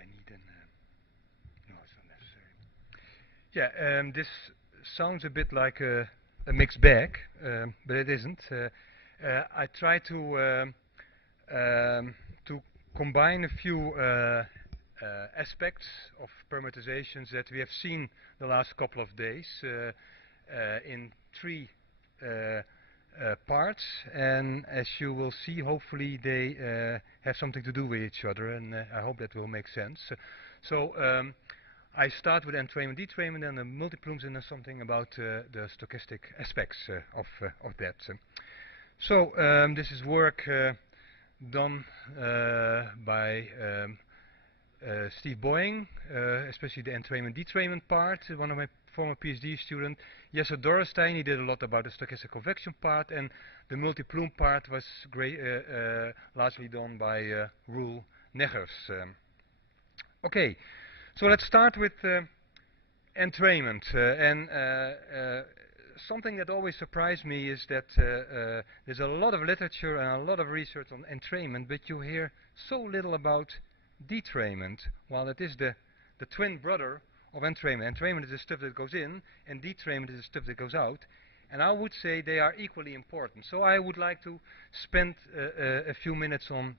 I need an... no, it's not necessary. Yeah, this sounds a bit like a mixed bag, but it isn't. I try to combine a few aspects of permutations that we have seen the last couple of days in three parts, and as you will see, hopefully they have something to do with each other, and I hope that will make sense. So I start with entrainment, detrainment, and the multiplumes, and then something about the stochastic aspects of that. So this is work done by Steve Boying, especially the entrainment, detrainment part. One of my former PhD student, Jesse Dorrestein, he did a lot about the stochastic convection part, and the multiplume part was largely done by Roel Neggers. Okay, so let's start with entrainment. Something that always surprised me is that there's a lot of literature and a lot of research on entrainment, but you hear so little about detrainment, while it is the twin brother of entrainment. Entrainment is the stuff that goes in, and detrainment is the stuff that goes out. And I would say they are equally important. So I would like to spend a few minutes on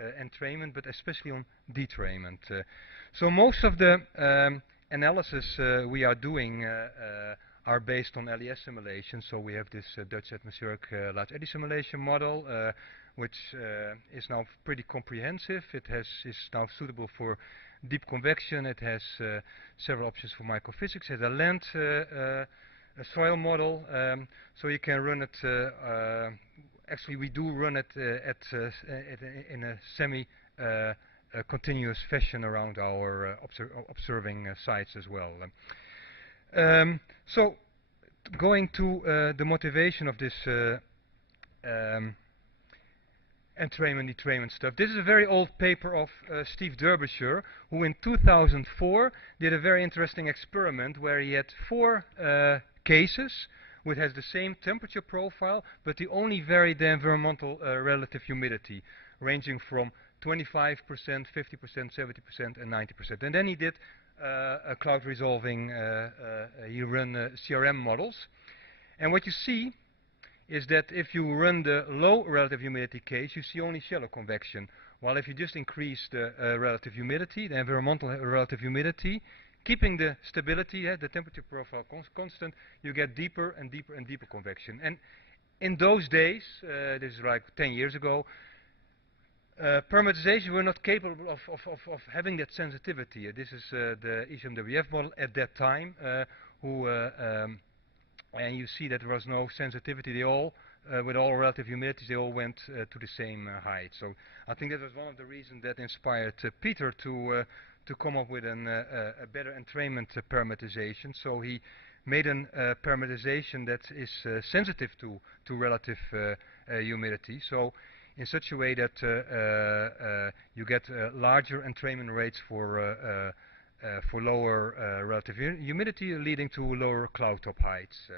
entrainment, but especially on detrainment. So most of the analysis we are doing are based on LES simulation. So we have this Dutch atmospheric large eddy simulation model, which is now pretty comprehensive. It is now suitable for deep convection. It has several options for microphysics. It has a land a soil model, so you can run it. Actually, we do run it in a semi-continuous fashion around our observing sites as well. So, going to the motivation of this entrainment, detrainment stuff. This is a very old paper of Steve Derbyshire, who in 2004 did a very interesting experiment where he had 4 cases which has the same temperature profile, but they only varied the environmental relative humidity, ranging from 25%, 50%, 70%, and 90%. And then he did a cloud resolving, he ran CRM models. And what you see is that if you run the low relative humidity case, you see only shallow convection. While if you just increase the relative humidity, the environmental relative humidity, keeping the stability, the temperature profile constant, you get deeper and deeper and deeper convection. And in those days, this is like 10 years ago, permutations were not capable of having that sensitivity. This is the ECMWF model at that time, and you see that there was no sensitivity. They all, with all relative humidities, they all went to the same height. So I think that was one of the reasons that inspired Peter to come up with a better entrainment permutization. So he made a permutization that is sensitive to relative humidity. So in such a way that you get larger entrainment rates for lower relative humidity, leading to lower cloud top heights.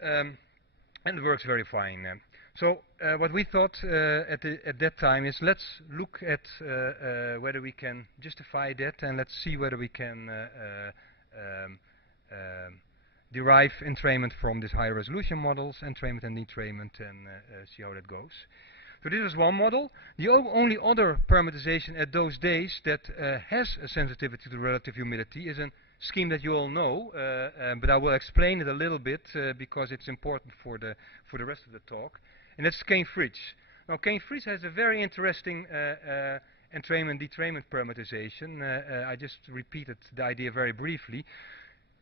And it works very fine. So what we thought at that time is, let's look at whether we can justify that, and let's see whether we can derive entrainment from these high resolution models, entrainment and detrainment, and see how that goes. So this is one model. The only other permutization at those days that has a sensitivity to relative humidity is a scheme that you all know, but I will explain it a little bit because it's important for the rest of the talk. And that's Kane-Fridge. Now, Kane-Fridge has a very interesting entrainment, detrainment permutization. I just repeated the idea very briefly.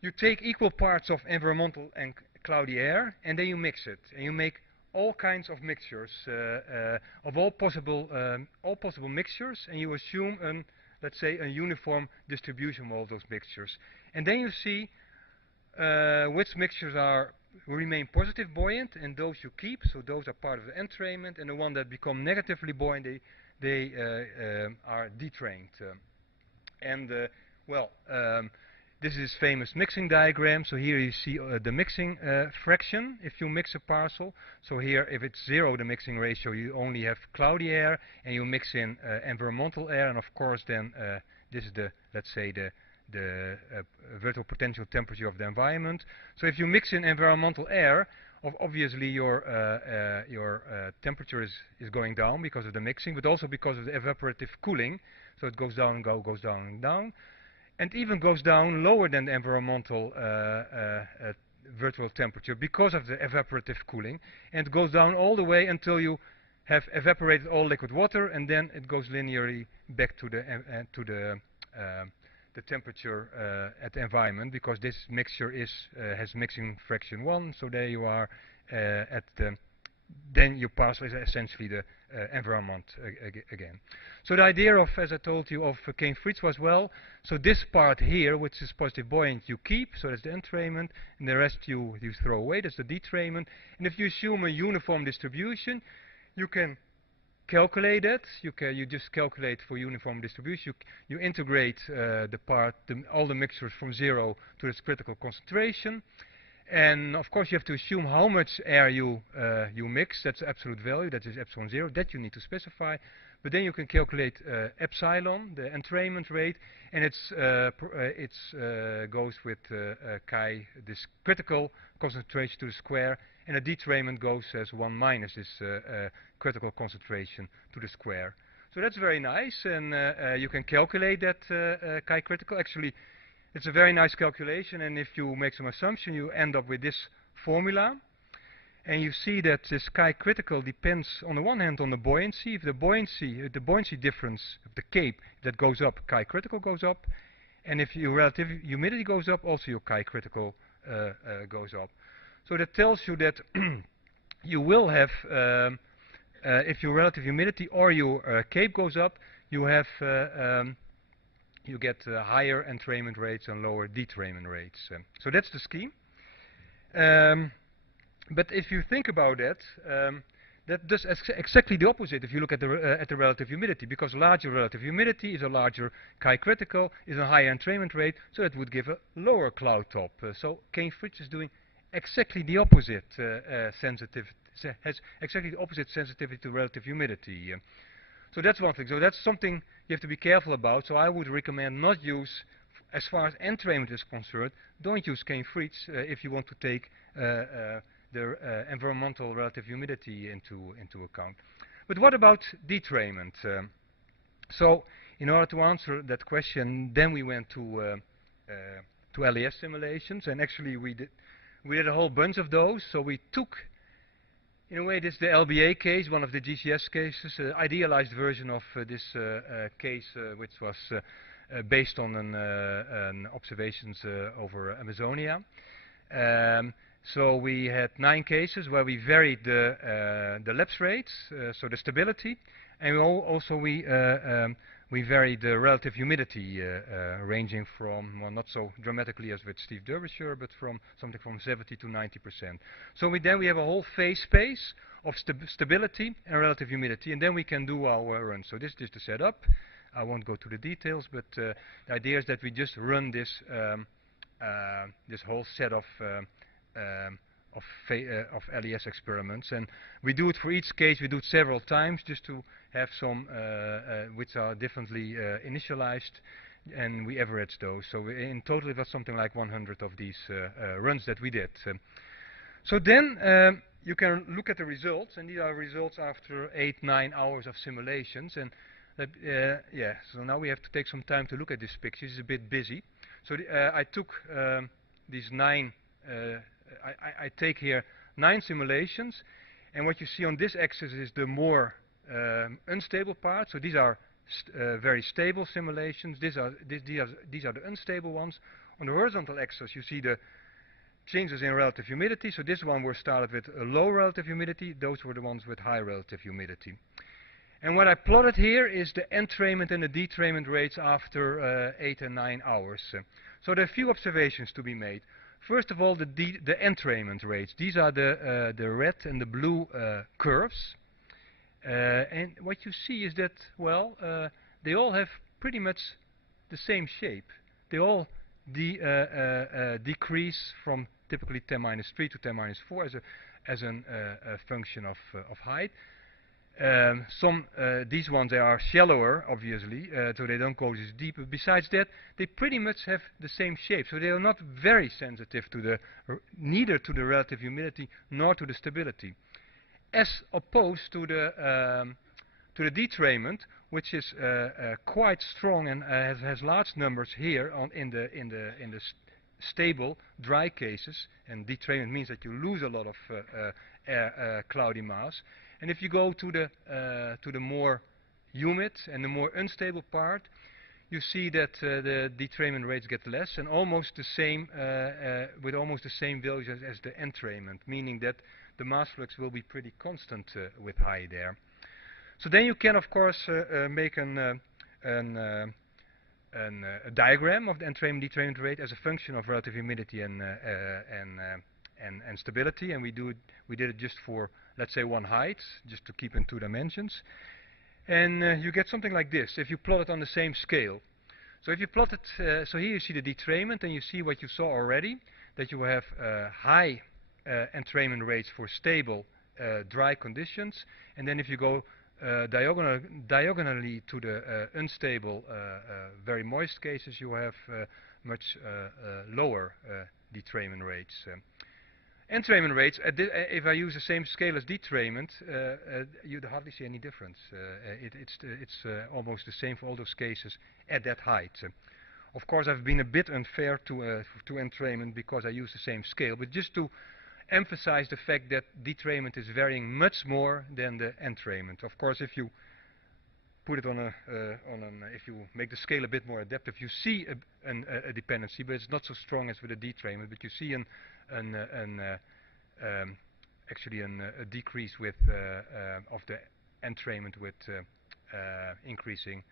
You take equal parts of environmental and cloudy air, and then you mix it, and you make all kinds of mixtures of all possible mixtures, and you assume let's say a uniform distribution of all those mixtures, and then you see which mixtures remain positive buoyant, and those you keep. So those are part of the entrainment, and the one that become negatively buoyant, they are detrained. This is famous mixing diagram. So here you see the mixing fraction if you mix a parcel. So here, if it's 0, the mixing ratio, you only have cloudy air, and you mix in environmental air, and of course then this is the, let's say, the vertical potential temperature of the environment. So if you mix in environmental air, obviously your temperature is going down because of the mixing, but also because of the evaporative cooling. So it goes down and goes down and down, and even goes down lower than the environmental virtual temperature because of the evaporative cooling, and it goes down all the way until you have evaporated all liquid water, and then it goes linearly back to the temperature at the environment, because this mixture has mixing fraction 1. So there you are at the, then your parcel is essentially the environment again. So the idea of, as I told you, of Kane-Fritz was, well, so this part here, which is positive buoyant, you keep, so that's the entrainment, and the rest you throw away, that's the detrainment. And if you assume a uniform distribution, you can calculate it. You just calculate for uniform distribution. You integrate all the mixtures from 0 to its critical concentration. And of course you have to assume how much air you mix. That's the absolute value, that is epsilon 0, that you need to specify. But then you can calculate epsilon, the entrainment rate, and it goes with chi, this critical concentration to the square, and the detrainment goes as 1 minus this critical concentration to the square. So that's very nice, and you can calculate that chi critical. Actually, it's a very nice calculation, and if you make some assumption, you end up with this formula. And you see that this chi critical depends on the one hand on the buoyancy. If the buoyancy difference of the cape that goes up, chi critical goes up, and if your relative humidity goes up, also your chi critical goes up. So that tells you that you will have, if your relative humidity or your cape goes up, you have you get higher entrainment rates and lower detrainment rates. So that's the scheme. But if you think about that, that does exactly the opposite if you look at the relative humidity, because larger relative humidity is a larger chi critical, is a higher entrainment rate, so it would give a lower cloud top. So Kane-Fritz is doing exactly the opposite sensitivity, has exactly the opposite sensitivity to relative humidity. So that's one thing. So that's something you have to be careful about. So I would recommend not use, as far as entrainment is concerned, don't use Kane-Fritz if you want to take the environmental relative humidity into account. But what about detrainment? So in order to answer that question, then we went to LES simulations, and actually we did a whole bunch of those. So we took, in a way, this is the LBA case, one of the GCS cases, idealized version of this case, which was based on an observations over Amazonia. So we had 9 cases where we varied the lapse rates, so the stability, and we varied the relative humidity, ranging from, well, not so dramatically as with Steve Derbyshire, but from something from 70 to 90%. So we have a whole phase space of stability and relative humidity, and then we can do our run. So this is the setup. I won't go to the details, but the idea is that we just run this this whole set of LES experiments, and we do it for each case. We do it several times just to have some which are differently initialized, and we average those. So in total it was something like 100 of these runs that we did. So then you can look at the results, and these are results after 8-9 hours of simulations. And yeah, so now we have to take some time to look at this picture. It's a bit busy. So I took these 9. I take here 9 simulations, and what you see on this axis is the more unstable part. So these are very stable simulations. These are the unstable ones. On the horizontal axis, you see the changes in relative humidity. So this one was started with a low relative humidity. Those were the ones with high relative humidity. And what I plotted here is the entrainment and the detrainment rates after 8 and 9 hours. So there are a few observations to be made. First of all, the entrainment rates. These are the red and the blue curves. And what you see is that, well, they all have pretty much the same shape. They all decrease from typically 10 minus 3 to 10 minus 4 as a function of height. These ones, they are shallower, obviously, so they don't go as deep. But besides that, they pretty much have the same shape, so they are not very sensitive to neither to the relative humidity nor to the stability, as opposed to the detrayment, which is quite strong and has large numbers here in the stable dry cases. And detrayment means that you lose a lot of cloudy mass. And if you go to the more humid and the more unstable part, you see that the detrayment rates get less and almost the same with almost the same values as the entrainment, meaning that the mass flux will be pretty constant with high there. So then you can, of course, make a diagram of the entrainment-detrayment rate as a function of relative humidity and stability, and we did it just for, let's say, one height, just to keep in 2 dimensions. And you get something like this if you plot it on the same scale. So if you plot it, so here you see the detrayment, and you see what you saw already, that you have high entrainment rates for stable dry conditions, and then if you go diagonally to the unstable, very moist cases, you have much lower detrayment rates. Entrainment rates, if I use the same scale as detrayment, you'd hardly see any difference. It's almost the same for all those cases at that height. Of course, I've been a bit unfair to entrainment because I use the same scale, but just to emphasize the fact that detrayment is varying much more than the entrainment. Of course, if you put it if you make the scale a bit more adaptive, you see a dependency, but it's not so strong as with the detrayment. But you see actually a decrease with of the entrainment with increasing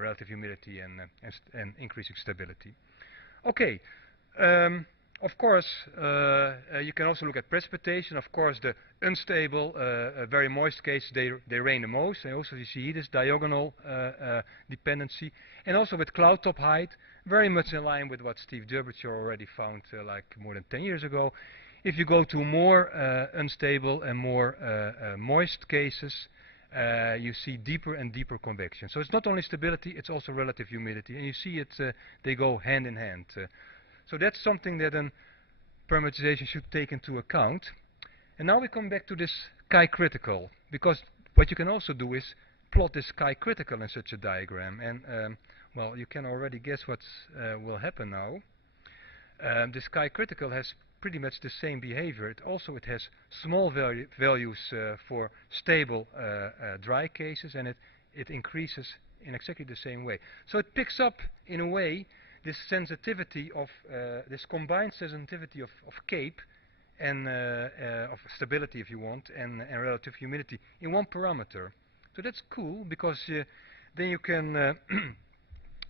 relative humidity and increasing stability. Okay. Of course, you can also look at precipitation. Of course, the unstable, very moist cases, they rain the most. And also you see this diagonal dependency. And also with cloud top height, very much in line with what Steve Derbyshire already found like more than 10 years ago. If you go to more unstable and more moist cases, you see deeper and deeper convection. So it's not only stability, it's also relative humidity. And you see they go hand in hand. So that's something that a parameterization should take into account. And now we come back to this chi-critical, because what you can also do is plot this chi-critical in such a diagram. And well, you can already guess what will happen now. This chi-critical has pretty much the same behavior. It has small values for stable dry cases, and it increases in exactly the same way. So it picks up, in a way, this sensitivity of this combined sensitivity of CAPE and of stability, if you want, and relative humidity in one parameter. So that's cool, because then you can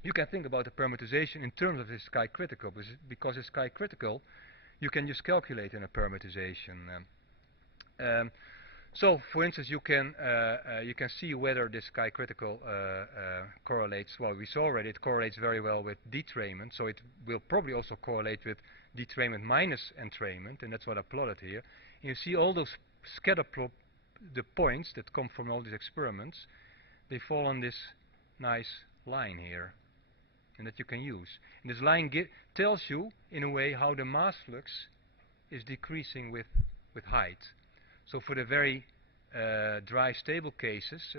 you can think about the parameterization in terms of this chi-critical, because this chi-critical you can just calculate in a parameterization. So, for instance, you can see whether this chi-critical correlates. Well, we saw already it correlates very well with detrayment, so it will probably also correlate with detrayment minus entrainment, and that's what I plotted here. And you see all those scatter plot, the points that come from all these experiments, they fall on this nice line here, and that you can use. And this line tells you, in a way, how the mass flux is decreasing with height. So for the very dry, stable cases,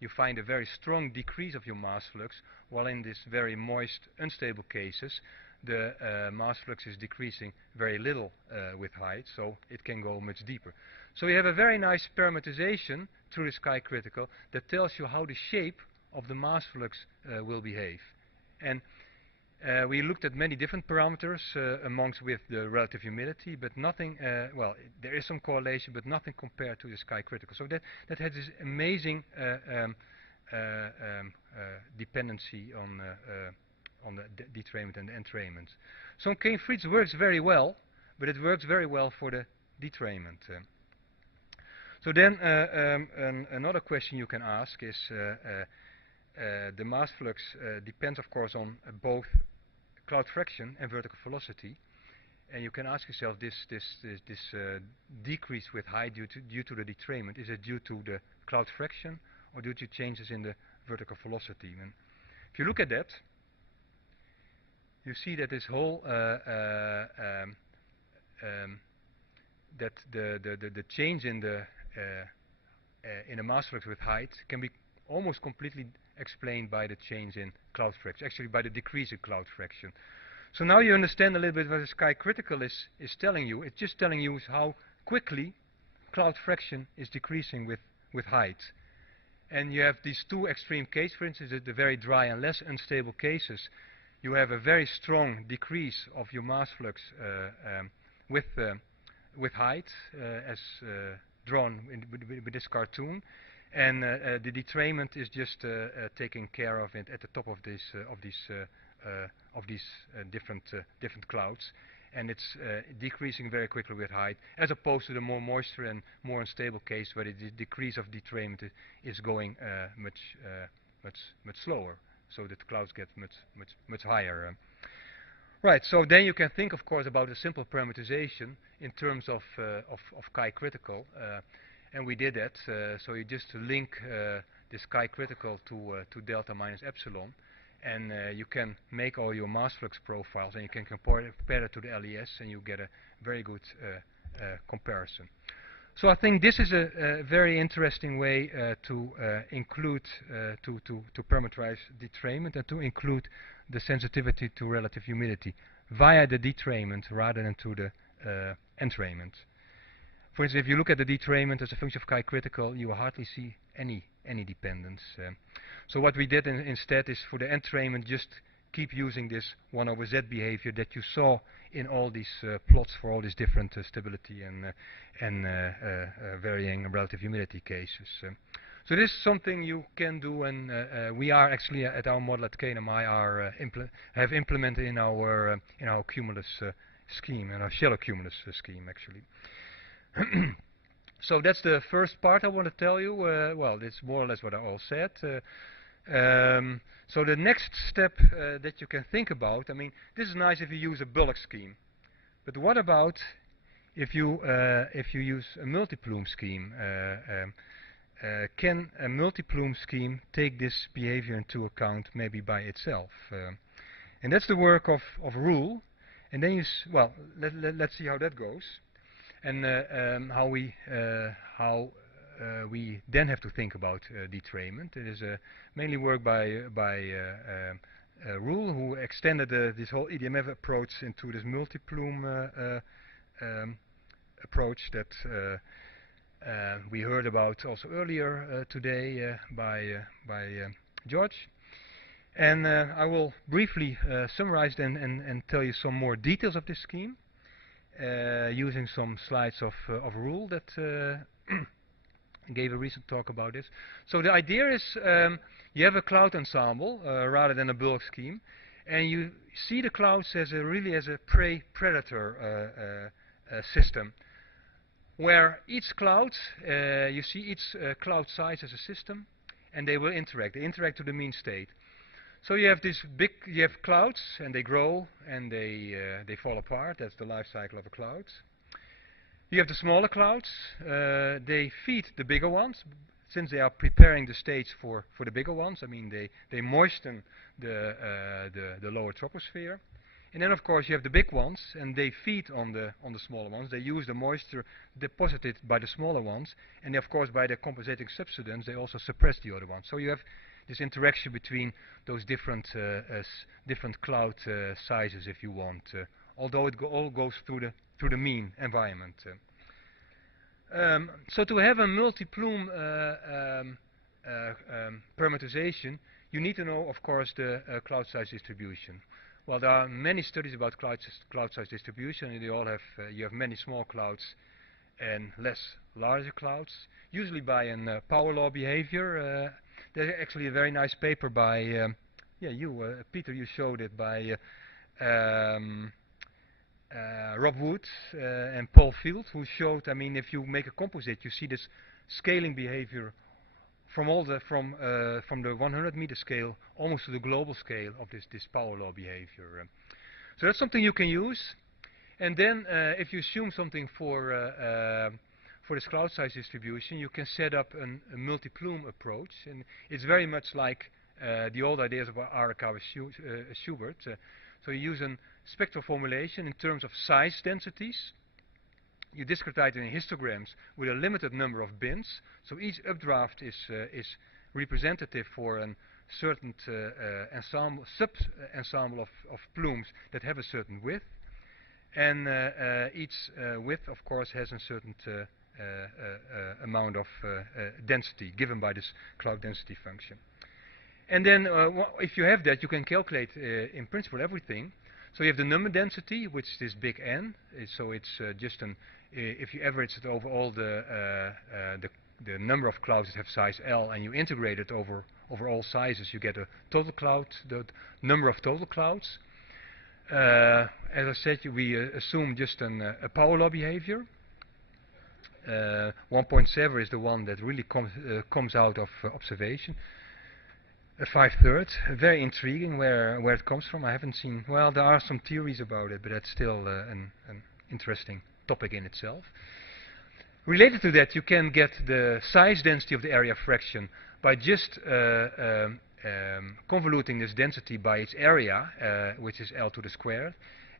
you find a very strong decrease of your mass flux, while in this very moist, unstable cases, the mass flux is decreasing very little with height, so it can go much deeper. So we have a very nice parameterization through this chi-critical that tells you how the shape of the mass flux will behave. And we looked at many different parameters amongst with the relative humidity, but nothing, well, there is some correlation, but nothing compared to this chi-critical. So that has this amazing dependency on the detrayment and the entrainment. So Cane-Fried's works very well, but it works very well for the detrayment. So then another question you can ask is, the mass flux depends, of course, on both cloud fraction and vertical velocity. And you can ask yourself, this decrease with height due to the detrayment, is it due to the cloud fraction or due to changes in the vertical velocity? And if you look at that, you see that this whole that the change in the mass flux with height can be almost completely explained by the change in cloud fraction, actually by the decrease in cloud fraction. So now you understand a little bit what the sky critical is telling you. It's just telling you how quickly cloud fraction is decreasing with height. And you have these two extreme cases, for instance, the very dry and less unstable cases. You have a very strong decrease of your mass flux with height, as drawn with this cartoon, and the detrayment is just taking care of it at the top of these different clouds, and it's decreasing very quickly with height, as opposed to the more moisture and more unstable case where the decrease of detrayment is going much slower, so that the clouds get much higher. Right, so then you can think, of course, about a simple parameterization in terms of chi critical, and we did that. So you just link this chi critical to delta minus epsilon, and you can make all your mass flux profiles, and you can compare it to the LES, and you get a very good comparison. So I think this is a very interesting way to include, to parameterize detrayment and to include the sensitivity to relative humidity via the detrayment rather than to the entrainment. For instance, if you look at the detrayment as a function of chi critical, you will hardly see any dependence. So what we did instead is, for the entrainment, just keep using this 1 over z behavior that you saw in all these plots for all these different stability and varying relative humidity cases. So this is something you can do, and we are actually at our model at KNMI have implemented in our cumulus scheme, in our shallow cumulus scheme actually. So that's the first part I want to tell you. Well, it's more or less what I all said. So the next step that you can think about, I mean, this is nice if you use a bulk scheme, but what about if you use a multi-plume scheme? Can a multi-plume scheme take this behavior into account maybe by itself? And that's the work of Rule. And then let's see how that goes, and how we then have to think about detrayment. It is mainly work by Rule, who extended this whole EDMF approach into this multi-plume approach that we heard about also earlier today by George. And I will briefly summarize then and tell you some more details of this scheme using some slides of Rule that gave a recent talk about this. So the idea is you have a cloud ensemble rather than a bulk scheme, and you see the clouds as really as a prey-predator system, where each cloud, you see each cloud size as a system, and they will interact. They interact to the mean state. So you have you have clouds, and they grow, and they fall apart. That's the life cycle of a cloud. You have the smaller clouds. They feed the bigger ones, since they are preparing the stage for the bigger ones. I mean, they moisten the lower troposphere. And then, of course, you have the big ones, and they feed on the smaller ones. They use the moisture deposited by the smaller ones, and of course, by the compensating subsidence, they also suppress the other ones. So you have this interaction between those different cloud sizes, if you want, although it all goes through the mean environment. So to have a multi-plume parameterization, you need to know, of course, the cloud size distribution. Well, there are many studies about cloud size distribution, and they all have you have many small clouds and less larger clouds, usually by a power law behavior. There's actually a very nice paper by Peter, you showed it, by Rob Wood and Paul Field, who showed, I mean, if you make a composite, you see this scaling behavior from the 100-meter scale almost to the global scale of this power law behavior. So that's something you can use. And then if you assume something for this cloud size distribution, you can set up a multi-plume approach, and it's very much like the old ideas of Arakawa-Schubert. So you use a spectral formulation in terms of size densities. You discretize it in histograms with a limited number of bins. So each updraft is representative for a certain sub-ensemble of plumes that have a certain width. And each width, of course, has a certain amount of density given by this cloud density function. And then if you have that, you can calculate in principle everything. So you have the number density, which is this big N. So it's just if you average it over all the number of clouds that have size L, and you integrate it over all sizes, you get a total cloud, the number of total clouds. As I said, we assume just a power law behavior. 1.7 is the one that really comes out of observation. 5/3, very intriguing where it comes from. I haven't seen, well, there are some theories about it, but that's still an interesting topic in itself. Related to that, you can get the size density of the area fraction by just convoluting this density by its area, which is L to the square,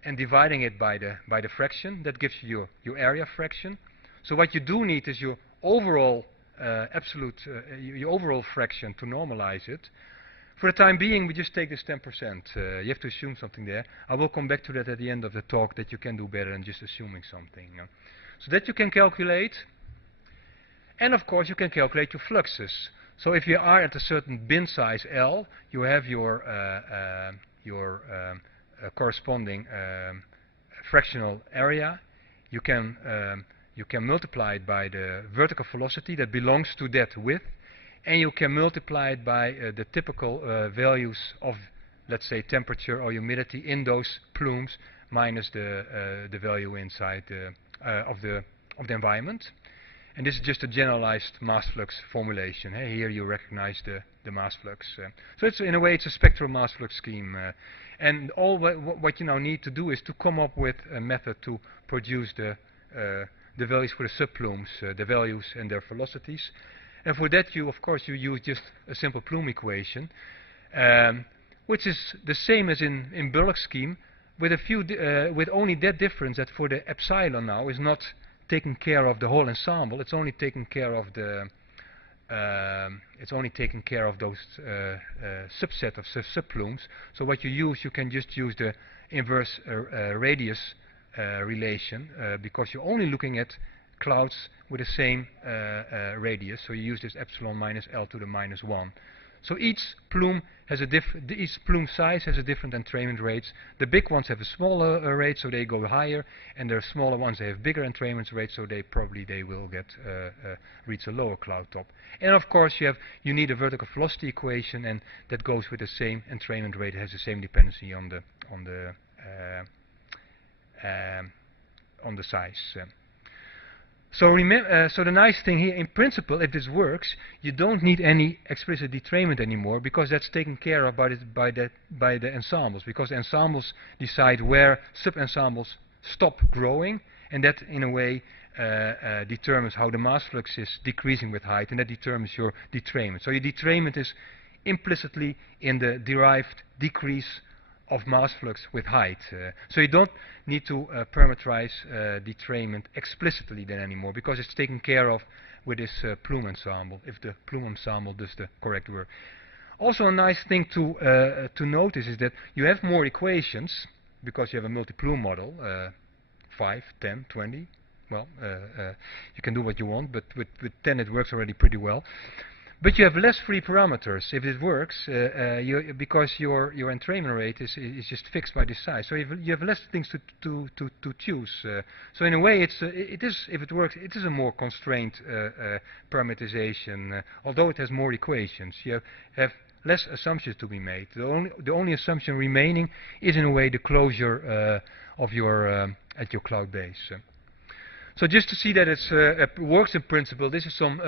and dividing it by the fraction. That gives you your area fraction. So what you do need is your overall your overall fraction to normalize it. For the time being, we just take this 10%. You have to assume something there. I will come back to that at the end of the talk, that you can do better than just assuming something. So that you can calculate. And of course, you can calculate your fluxes. So if you are at a certain bin size L, you have your corresponding fractional area. You can multiply it by the vertical velocity that belongs to that width, and you can multiply it by the typical values of, let's say, temperature or humidity in those plumes minus the value inside of the environment. And this is just a generalized mass flux formulation. Here you recognize the mass flux. So it's, in a way, it's a spectral mass flux scheme. And all what you now need to do is to come up with a method to produce the values for the subplumes, the values and their velocities. And for that, of course, you use just a simple plume equation, which is the same as in Bullock's scheme, with with only that difference that for the epsilon now is not taking care of the whole ensemble. It's only taking care of those subset of subplumes. So what you can just use the inverse radius relation, because you're only looking at clouds with the same radius. So you use this epsilon minus L to the minus 1. So each plume has each plume size has a different entrainment rates. The big ones have a smaller rate, so they go higher, and the smaller ones, they have bigger entrainment rates, so they will get reach a lower cloud top. And of course, you need a vertical velocity equation, and that goes with the same entrainment rate. It has the same dependency on the size. So the nice thing here, in principle, if this works, you don't need any explicit detrainment anymore, because that's taken care of by the ensembles, because the ensembles decide where sub-ensembles stop growing, and that, in a way, determines how the mass flux is decreasing with height, and that determines your detrainment. So your detrainment is implicitly in the derived decrease of mass flux with height. So you don't need to parameterize detrainment explicitly then anymore, because it's taken care of with this plume ensemble, if the plume ensemble does the correct work. Also, a nice thing to notice is that you have more equations, because you have a multi-plume model, 5, 10, 20. Well, you can do what you want, but with 10 it works already pretty well. But you have less free parameters if it works, because your entrainment rate is just fixed by this size. So you have less things to choose. So in a way, if it works, it is a more constrained parameterization. Although it has more equations, you have less assumptions to be made. The only assumption remaining is, in a way, the closure of your at your cloud base. So just to see that it works in principle, this is some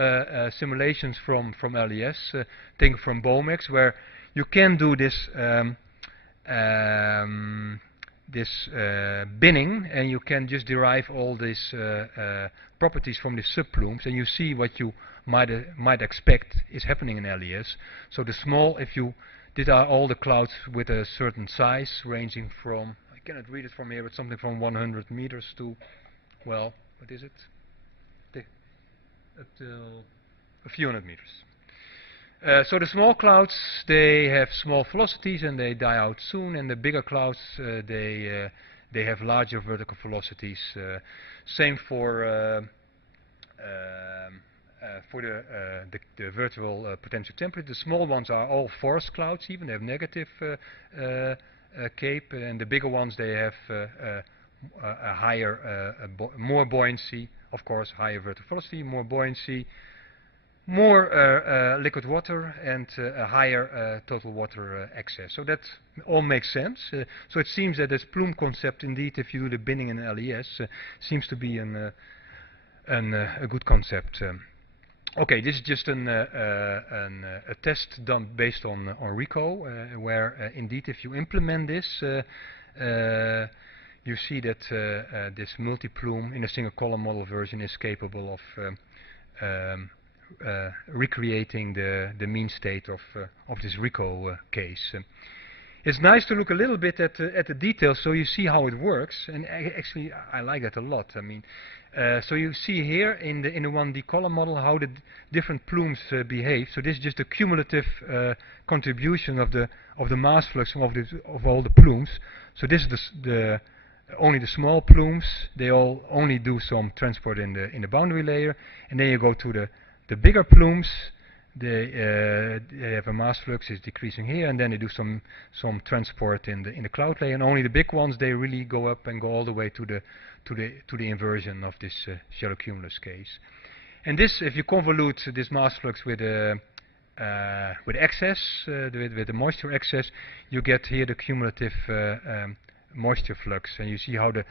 simulations from LES, taken from BOMEX, where you can do this binning, and you can just derive all these properties from the subplumes, and you see what you might expect is happening in LES. So the small, if you did all the clouds with a certain size, ranging from, I cannot read it from here, but something from 100 meters to, well, what is it? Up to a few hundred meters. So the small clouds, they have small velocities and they die out soon, and the bigger clouds, they have larger vertical velocities. Same for the virtual potential temperature. The small ones are all forest clouds, even they have negative cape, and the bigger ones, they have a higher, more buoyancy, of course, higher vertical velocity, more buoyancy, more liquid water, and a higher total water excess. So that all makes sense. So it seems that this plume concept, indeed, if you do the binning in LES, seems to be a good concept. Okay, this is just a test done based on RICO, where indeed, if you implement this, you see that this multi-plume in a single column model version is capable of recreating the mean state of this RICO case. It's nice to look a little bit at the details, so you see how it works, and actually I like that a lot. I mean, so you see here in the 1D column model how the different plumes behave. So this is just a cumulative contribution of the mass flux of all the plumes. So this is only the small plumes. They all only do some transport in the boundary layer, and then you go to the bigger plumes. They have a mass flux is decreasing here, and then they do some transport in the cloud layer. And only the big ones, they really go up and go all the way to the inversion of this shallow cumulus case. And this, if you convolute this mass flux with excess, with the moisture excess, you get here the cumulative moisture flux, and you see how the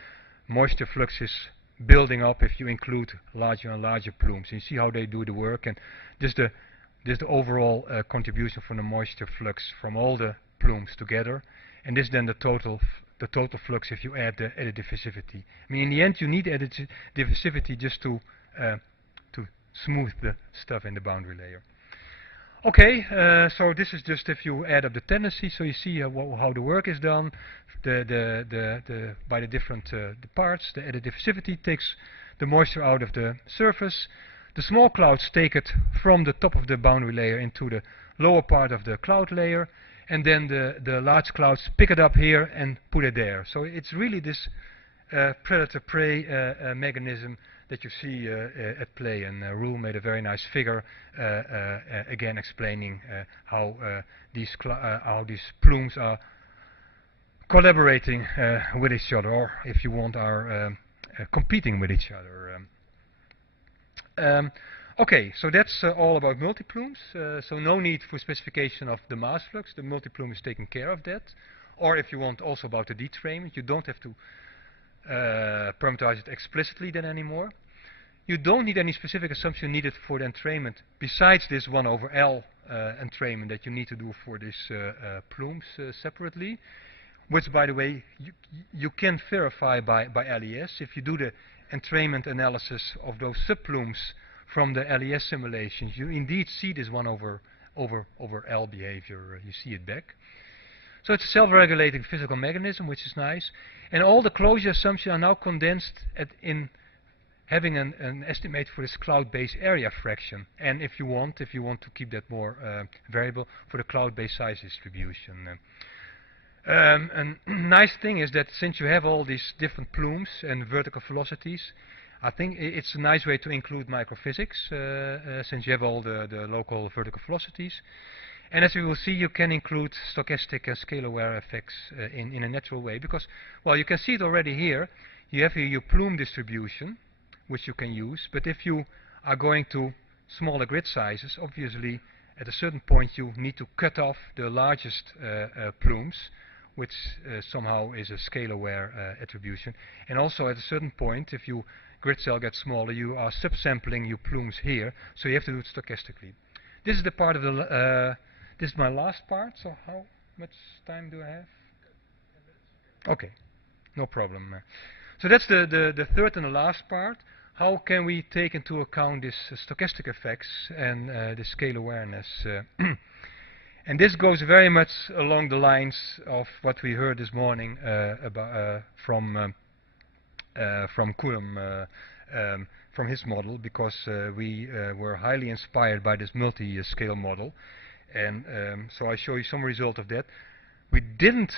moisture flux is building up if you include larger and larger plumes. And you see how they do the work, and this is the overall contribution from the moisture flux from all the plumes together, and this is then the total flux if you add the added diffusivity. I mean, in the end, you need added diffusivity just to smooth the stuff in the boundary layer. Okay, so this is just if you add up the tendency, so you see how the work is done by the different the parts. The added diffusivity takes the moisture out of the surface. The small clouds take it from the top of the boundary layer into the lower part of the cloud layer, and then the large clouds pick it up here and put it there. So it's really this predator-prey mechanism that you see at play, and Roel made a very nice figure again explaining how these plumes are collaborating with each other, or if you want, are competing with each other. Okay, so that's all about multiplumes. So no need for specification of the mass flux. The multiplume is taking care of that. Or if you want also about the detrainment, you don't have to parameterize it explicitly then anymore. You don't need any specific assumption needed for the entrainment besides this 1 over L entrainment that you need to do for these plumes separately, which, by the way, you can verify by LES. If you do the entrainment analysis of those subplumes from the LES simulations, you indeed see this 1 over L behavior. You see it back. So it's a self-regulating physical mechanism, which is nice. And all the closure assumptions are now condensed in having an estimate for this cloud-based area fraction. And if you want to keep that more variable, for the cloud-based size distribution. And nice thing is that since you have all these different plumes and vertical velocities, I think it's a nice way to include microphysics, since you have all the local vertical velocities. And as we will see, you can include stochastic and scalar effects in a natural way, because, well, you can see it already here. You have here your plume distribution, which you can use, but if you are going to smaller grid sizes, obviously at a certain point you need to cut off the largest plumes, which somehow is a scalar attribution. And also at a certain point, if you grid cell gets smaller, you are subsampling your plumes here, so you have to do it stochastically. This is the part of the, this is my last part, so how much time do I have? Okay, no problem. So that's the third and the last part. How can we take into account these stochastic effects and the scale awareness? And this goes very much along the lines of what we heard this morning from Coulomb, from his model, because we were highly inspired by this multi-scale model. And so I show you some result of that. We didn't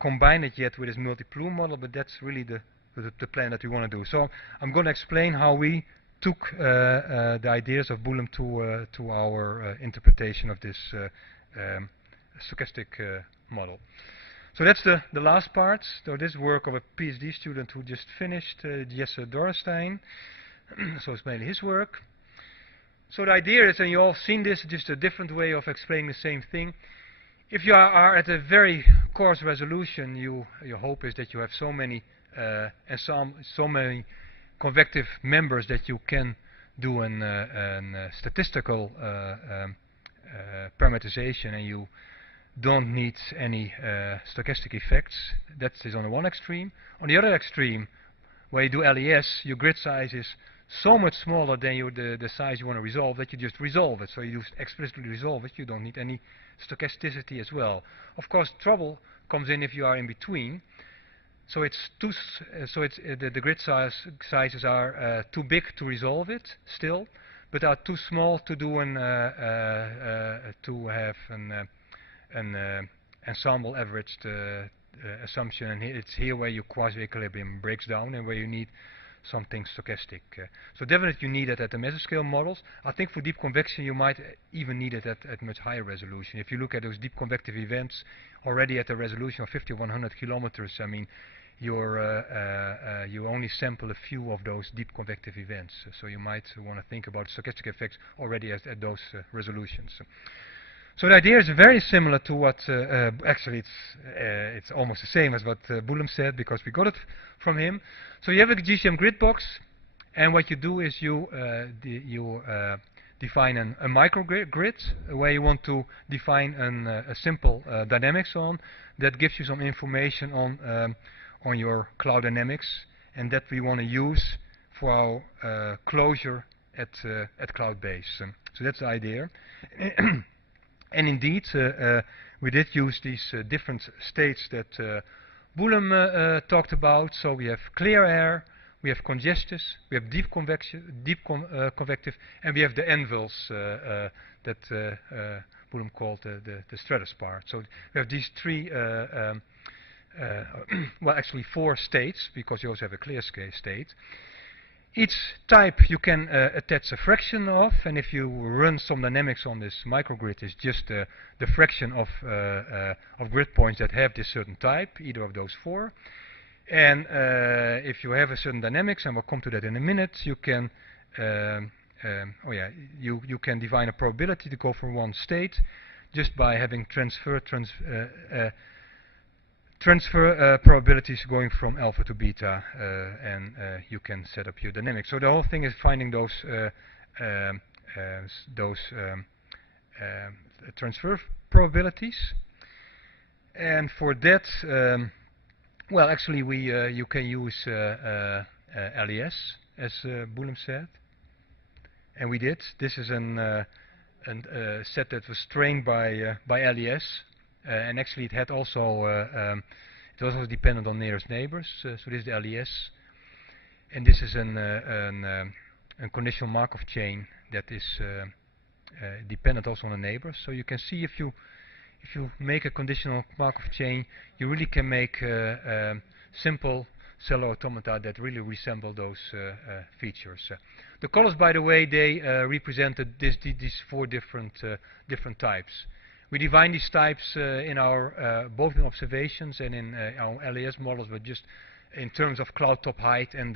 combine it yet with this multi-plume model, but that's really the plan that we want to do. So I'm going to explain how we took the ideas of Boulomb to our interpretation of this stochastic model. So that's the last part. So this work of a PhD student who just finished, Jesse Dorrestein. So it's mainly his work. So the idea is, and you all seen this, just a different way of explaining the same thing. If you are at a very coarse resolution, your hope is that you have so many so many convective members that you can do a statistical parameterization, and you don't need any stochastic effects. That is on the one extreme. On the other extreme, where you do LES, your grid size is so much smaller than the size you want to resolve that you just resolve it. So you just explicitly resolve it. You don't need any stochasticity as well. Of course, trouble comes in if you are in between. So it's the grid sizes are too big to resolve it still, but are too small to do to have an ensemble averaged assumption. And it's here where your quasi-equilibrium breaks down and where you need something stochastic. So definitely you need it at the mesoscale models. I think for deep convection you might even need it at much higher resolution. If you look at those deep convective events already at a resolution of 5100 kilometers, I mean, you only sample a few of those deep convective events. So you might want to think about stochastic effects already at those resolutions. So the idea is very similar to what, actually it's almost the same as what Boulomb said, because we got it from him. So you have a GCM grid box, and what you do is you define a microgrid where you want to define a simple dynamics on that gives you some information on your cloud dynamics, and that we want to use for our closure at cloud base. So that's the idea. And indeed, we did use these different states that Boulomb talked about. So we have clear air, we have congestus, we have deep convective, and we have the anvils that Boulomb called the stratus part. So we have these three, well, actually 4 states, because you also have a clear state. Each type you can attach a fraction of, and if you run some dynamics on this microgrid, it's just the fraction of grid points that have this certain type, either of those 4. And if you have a certain dynamics, and we'll come to that in a minute, you can you can define a probability to go from one state just by having transfer probabilities going from alpha to beta, and you can set up your dynamics. So the whole thing is finding those transfer probabilities, and for that, well, actually, you can use LES, as Boulomb said, and we did. This is a set that was trained by LES. And actually, it had also it was also dependent on nearest neighbors. So this is the LES, and this is a conditional Markov chain that is dependent also on the neighbors. So you can see if you make a conditional Markov chain, you really can make simple cellular automata that really resemble those features. The colors, by the way, they represented these 4 different types. We define these types in our both in observations and in our LES models, but just in terms of cloud top height and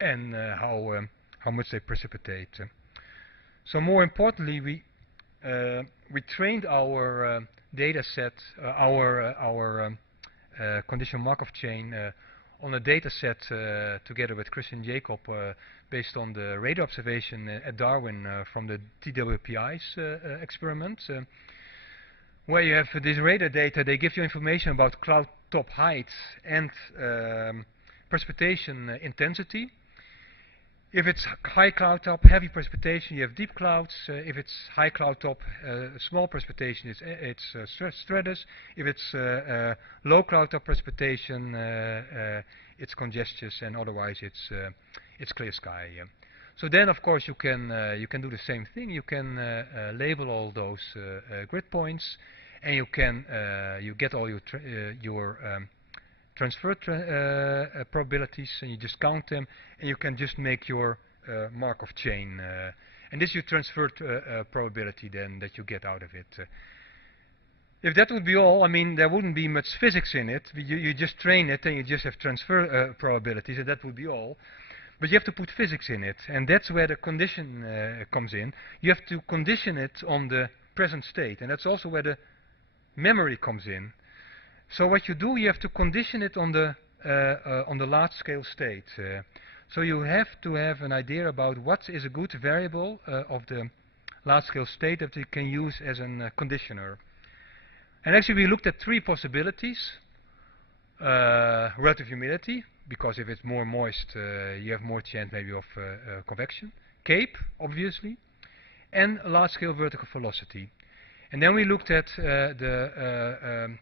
how much they precipitate. So more importantly, we trained our data set, our conditional Markov chain on a data set together with Christian Jacob based on the radar observation at Darwin from the TWPI's experiment, where you have this radar data. They give you information about cloud top height and precipitation intensity. If it's high cloud top, heavy precipitation, you have deep clouds. If it's high cloud top, small precipitation, it's stratus. If it's low cloud top precipitation, it's congestions, and otherwise it's clear sky. So then, of course, you can do the same thing. You can label all those grid points, and you get all your transfer probabilities, and you just count them, and you can just make your Markov chain. And this is your transfer probability then that you get out of it. If that would be all, I mean, there wouldn't be much physics in it. You just train it, and you just have transfer probabilities, and that would be all. But you have to put physics in it, and that's where the condition comes in. You have to condition it on the present state, and that's also where the memory comes in. So what you do, you have to condition it on the large-scale state. So you have to have an idea about what is a good variable of the large-scale state that you can use as a conditioner. And actually, we looked at three possibilities: relative humidity, because if it's more moist, you have more chance maybe of convection. CAPE, obviously, and large-scale vertical velocity. And then we looked at the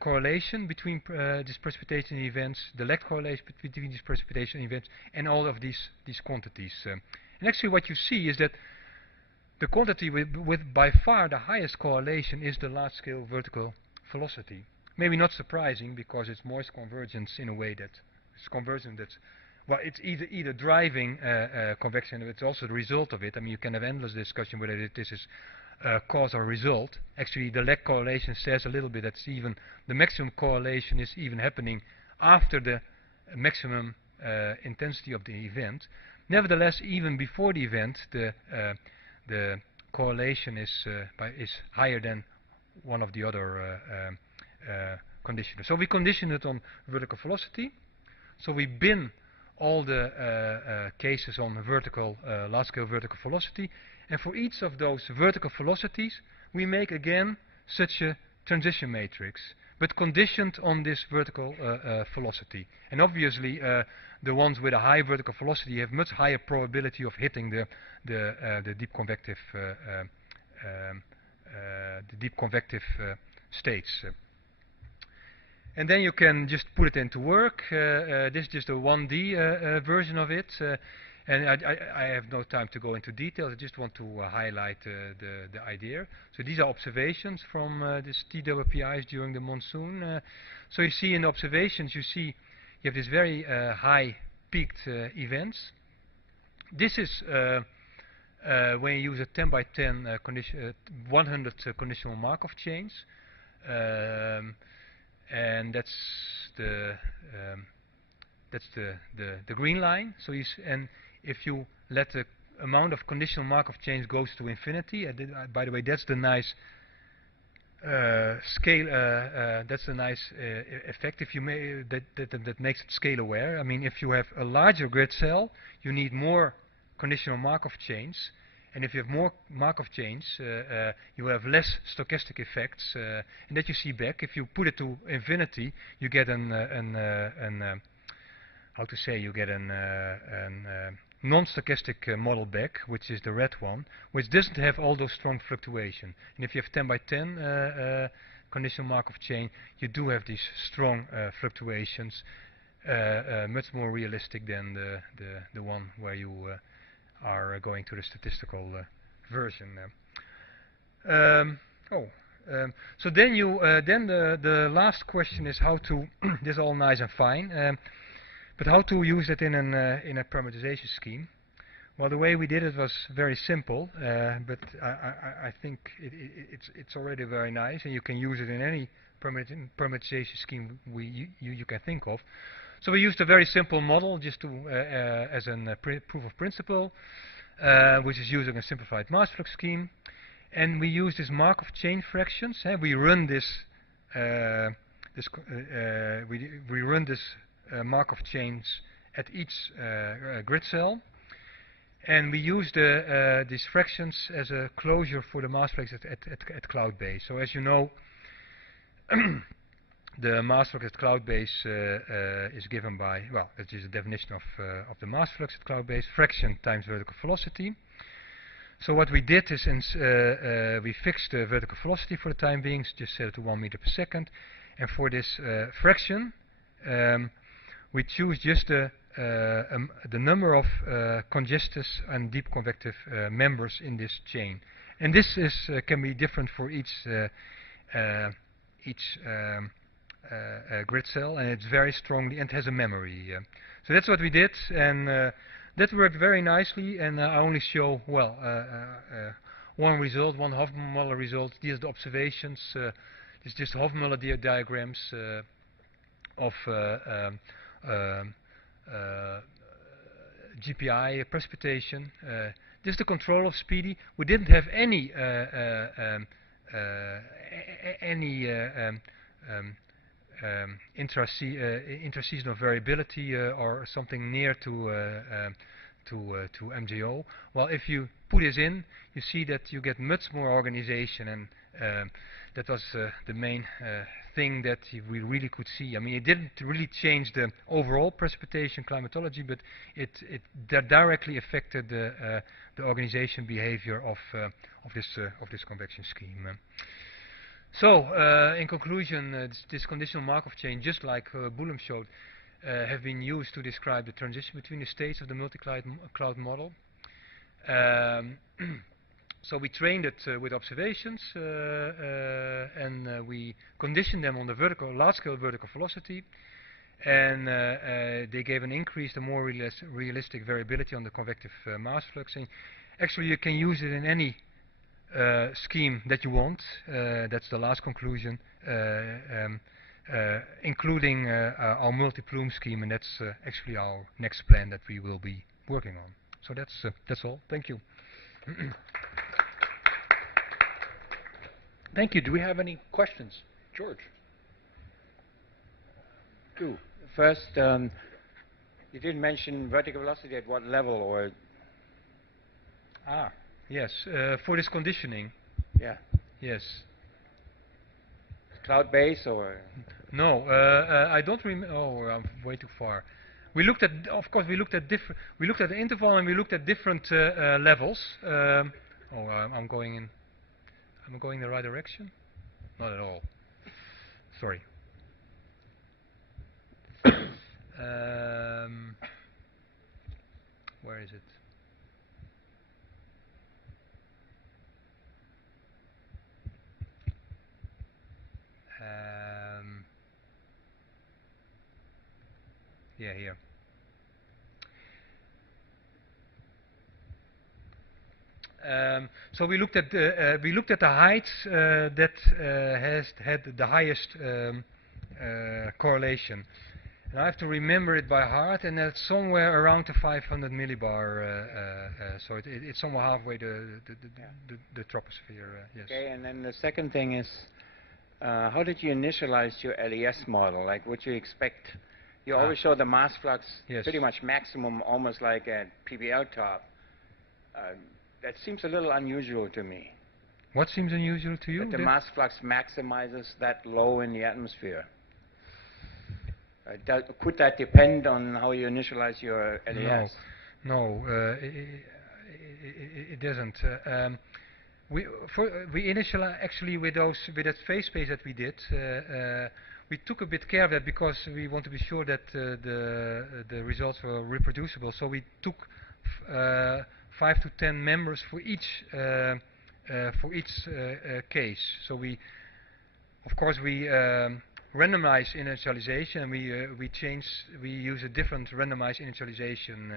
correlation between these precipitation events, the lag correlation between these precipitation events, and all of these quantities. And actually, what you see is that the quantity with by far the highest correlation is the large-scale vertical velocity. Maybe not surprising, because it's moist convergence in a way that it's convergence that's, well, it's either driving convection, or it's also the result of it. I mean, you can have endless discussion whether this is cause or result. Actually, the lag correlation says a little bit that's even the maximum correlation is even happening after the maximum intensity of the event. Nevertheless, even before the event, the correlation is higher than one of the other conditioners. So we condition it on vertical velocity. So we bin all the cases on vertical large-scale vertical velocity. And for each of those vertical velocities, we make again such a transition matrix, but conditioned on this vertical velocity. And obviously, the ones with a high vertical velocity have much higher probability of hitting the deep convective states. And then you can just put it into work. This is just a 1D version of it. And I have no time to go into details. I just want to highlight the idea. So these are observations from this TWPIs during the monsoon. So you see in the observations, you have this very high peaked events. This is when you use a 10 by 10 100 conditional Markov chains. And that's the green line. So and if you let the amount of conditional Markov chains goes to infinity, by the way, that's the nice scale. That's a nice effect. If you that makes it scale aware. I mean, if you have a larger grid cell, you need more conditional Markov chains. And if you have more Markov chains, you have less stochastic effects, and that you see back. If you put it to infinity, you get how to say, you get an non-stochastic model back, which is the red one, which doesn't have all those strong fluctuation. And if you have 10 by 10 conditional Markov chain, you do have these strong fluctuations, much more realistic than the one where you are going to the statistical version. So then the last question is how to this is all nice and fine, but how to use it in a parameterization scheme. Well, the way we did it was very simple, but I think it's already very nice, and you can use it in any parameterization scheme you can think of. So we used a very simple model just to as a proof of principle, which is using a simplified mass flux scheme, and we use this Markov chain fractions. We run this we run this Markov chains at each grid cell, and we use these fractions as a closure for the mass flux at cloud base. So as you know, the mass flux at cloud base is given by, well, that is the definition of the mass flux at cloud base, fraction times vertical velocity. So what we did is we fixed the vertical velocity for the time being, just set it to 1 meter per second, and for this fraction, we choose just the number of congestus and deep convective members in this chain, and this is can be different for each grid cell, and it's very strongly and has a memory. So that's what we did, and that worked very nicely. And I only show one result, one Hofmann-Muller result. These are the observations. It's just Hofmann-Muller diagrams of GPI precipitation. This is the control of speedy. We didn't have any intraseasonal variability or something near to MJO. Well, if you put this in, you see that you get much more organization, and that was the main thing that we really could see. I mean, it didn't really change the overall precipitation climatology, but it directly affected the organization behavior of this convection scheme. So, in conclusion, this conditional Markov chain, just like Boulom showed, have been used to describe the transition between the states of the multi-cloud model. So we trained it with observations, and we conditioned them on the large-scale vertical velocity, and they gave an increased and more realistic variability on the convective mass flux. And actually, you can use it in any scheme that you want. That's the last conclusion, including our multi-plume scheme, and that's actually our next plan that we will be working on. So that's all. Thank you. Thank you. Do we have any questions? George. Two. First, you didn't mention vertical velocity at what level, or? Yes, for this conditioning. Yeah. Yes. Cloud base or? No, I don't remember. Oh, I'm way too far. We looked at, of course, we looked at the interval, and we looked at different levels. I'm going in the right direction? Not at all. Sorry. Where is it? Yeah, here. So we looked at the heights that has had the highest correlation, and I have to remember it by heart, and that's somewhere around the 500 millibar. So it's somewhere halfway the troposphere. Yes. Okay, and then the second thing is, how did you initialize your LES model? Like, what you expect? You always show the mass flux pretty much maximum, almost like at PBL top. That seems a little unusual to me. What seems unusual to you? That the mass flux maximizes that low in the atmosphere. Could that depend on how you initialize your LES? No, it doesn't. We initialize actually with that phase space that we did. We took a bit care of that because we want to be sure that the results were reproducible. So we took 5 to 10 members for each case. So we, of course, randomize initialization, and we use a different randomized initialization.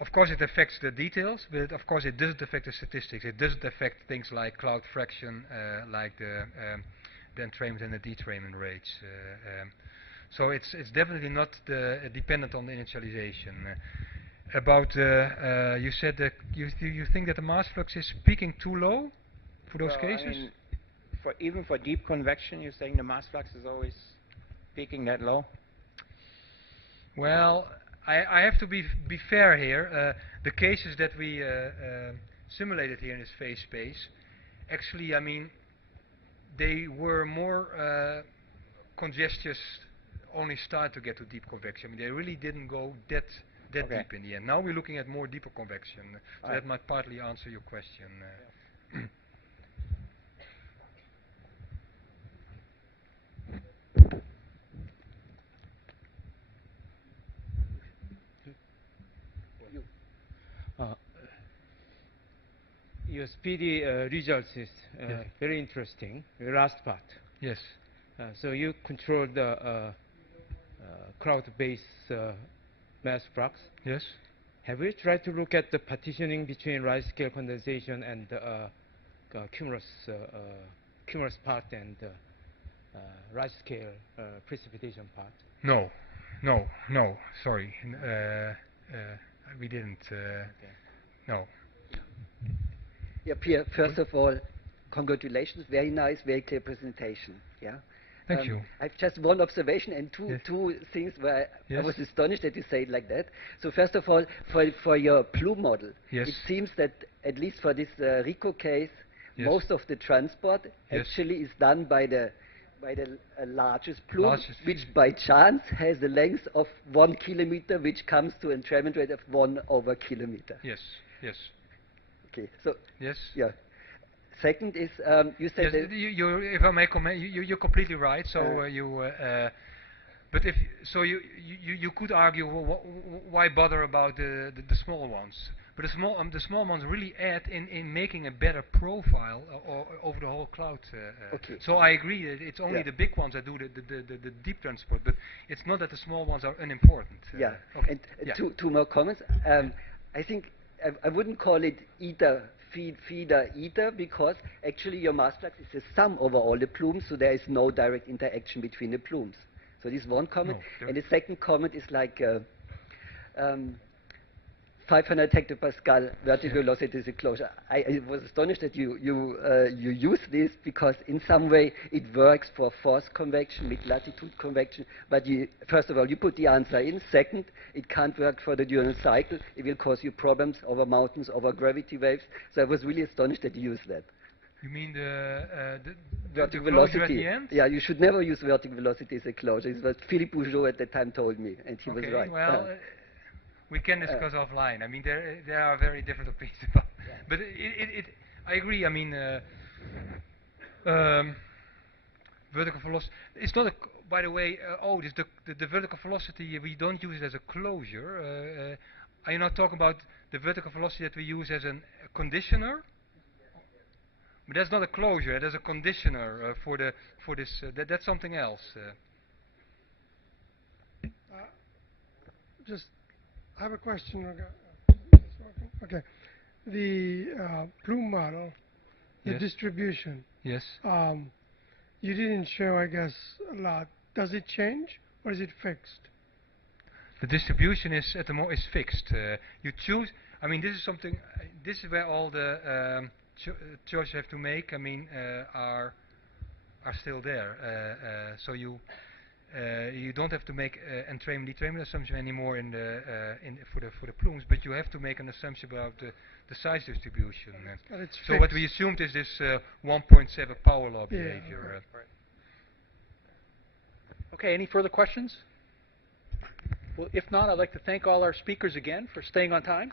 Of course, it affects the details, but of course, it doesn't affect the statistics. It doesn't affect things like cloud fraction, like the entrainment and the detrainment rates. So it's definitely not dependent on the initialization. About you said that you think that the mass flux is peaking too low for those cases? I mean, even for deep convection, you're saying the mass flux is always peaking that low? Well, I have to be fair here. The cases that we simulated here in this phase space, actually, I mean, they were more congestions only start to get to deep convection. I mean, they really didn't go that deep in the end. Now we're looking at more deeper convection, so that might partly answer your question. Your speedy results is very interesting. The last part. Yes. So you control the cloud-based mass flux. Yes. Have you tried to look at the partitioning between large-scale condensation and cumulus part and large-scale precipitation part? No. Sorry. We didn't. No. Yeah, Pierre, first of all, congratulations. Very nice, very clear presentation. Yeah. Thank you. I have just one observation and two things where I was astonished that you say it like that. So first of all, for your plume model, it seems that at least for this RICO case, most of the transport actually is done by the largest plume, which by chance has a length of 1 kilometer, which comes to an entrainment rate of 1/kilometer. Yes. Okay. So yes. Yeah. Second is you said that if I may comment, you're completely right. So but if so, you could argue why bother about the small ones? But the small ones really add in making a better profile over the whole cloud. Okay. So I agree that it's only the big ones that do the deep transport, but it's not that the small ones are unimportant. Yeah. Okay. And two more comments. I think I wouldn't call it either feeder either, because actually your mass flux is a sum over all the plumes, so there is no direct interaction between the plumes. So this is one comment. No, and the second comment is like 500 hectopascal vertical velocity is a closure. I was astonished that you use this, because in some way it works for force convection, mid-latitude convection, but first of all, you put the answer in. Second, it can't work for the diurnal cycle. It will cause you problems over mountains, over gravity waves. So I was really astonished that you use that. You mean the vertical velocity velocity? At the end? Yeah, you should never use vertical velocity as a closure. It's what Philippe Bougeot at the time told me, and he was right. Well, we can discuss offline. I mean, there are very different opinions about. But I agree. I mean, vertical velocity. It's not a. By the way, the vertical velocity, we don't use it as a closure. Are you not talking about the vertical velocity that we use as a conditioner? But that's not a closure. That's a conditioner for this. That's something else. I have a question. Okay. The plume model, the distribution. Yes. You didn't show, I guess, a lot. Does it change, or is it fixed? The distribution is is fixed. You choose. I mean, this is something. This is where all the choices have to make. I mean, are still there. So you don't have to make entrainment detrainment assumption anymore for the plumes, but you have to make an assumption about the size distribution. So what we assumed is this 1.7 power law behavior. Right. Okay, any further questions? Well, if not, I'd like to thank all our speakers again for staying on time.